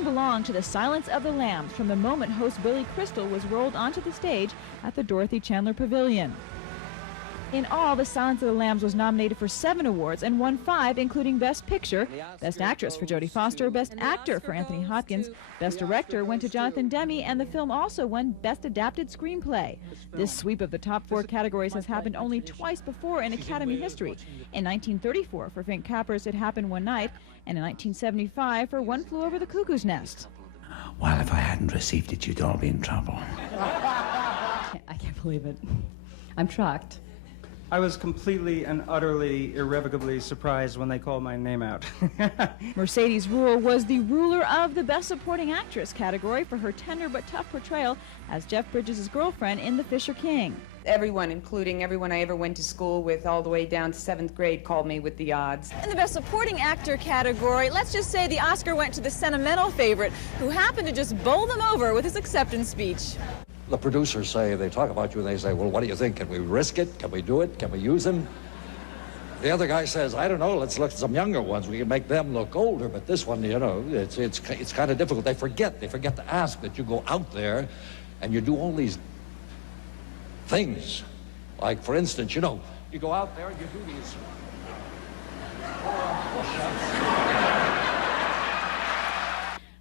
evening belonged to the silence of the lambs from the moment host Billy Crystal was rolled onto the stage at the Dorothy Chandler Pavilion. In all, The Silence of the Lambs was nominated for 7 awards and won 5, including Best Picture, Best Actress for Jodie Foster, Best Actor for Anthony Hopkins, Best Director went to Jonathan Demme, and the film also won Best Adapted Screenplay. This sweep of the top 4 categories has happened only twice before in Academy history. In 1934 for Frank Capra's It Happened One Night, and in 1975 for One Flew Over the Cuckoo's Nest. Well, if I hadn't received it, you'd all be in trouble. I can't believe it. I'm shocked. I was completely and utterly, irrevocably surprised when they called my name out. Mercedes Ruehl was the ruler of the Best Supporting Actress category for her tender but tough portrayal as Jeff Bridges' girlfriend in The Fisher King. Everyone, including everyone I ever went to school with all the way down to 7th grade, called me with the odds. In the Best Supporting Actor category, let's just say the Oscar went to the sentimental favorite who happened to just bowl them over with his acceptance speech. The producers say, they talk about you and they say, well, what do you think? Can we risk it? Can we do it? Can we use him? The other guy says, I don't know, let's look at some younger ones. We can make them look older, but this one, you know, it's kind of difficult. They forget to ask that you go out there and you do all these things. Like, for instance, you know, you go out there and you do these push-ups.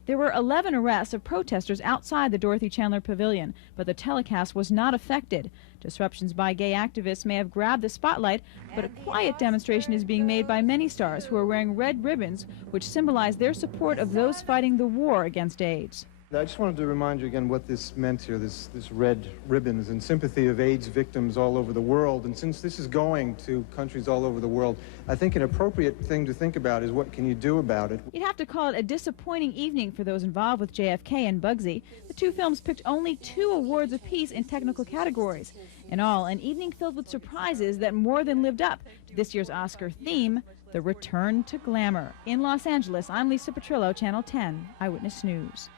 There were 11 arrests of protesters outside the Dorothy Chandler Pavilion, but the telecast was not affected. Disruptions by gay activists may have grabbed the spotlight, but a quiet demonstration is being made by many stars who are wearing red ribbons, which symbolize their support of those fighting the war against AIDS. I just wanted to remind you again what this meant here. This red ribbon is in sympathy of AIDS victims all over the world. And since this is going to countries all over the world, I think an appropriate thing to think about is what can you do about it. You'd have to call it a disappointing evening for those involved with JFK and Bugsy. The 2 films picked only 2 awards apiece in technical categories. In all, an evening filled with surprises that more than lived up to this year's Oscar theme, the return to glamour. In Los Angeles, I'm Lisa Petrillo, Channel 10 Eyewitness News.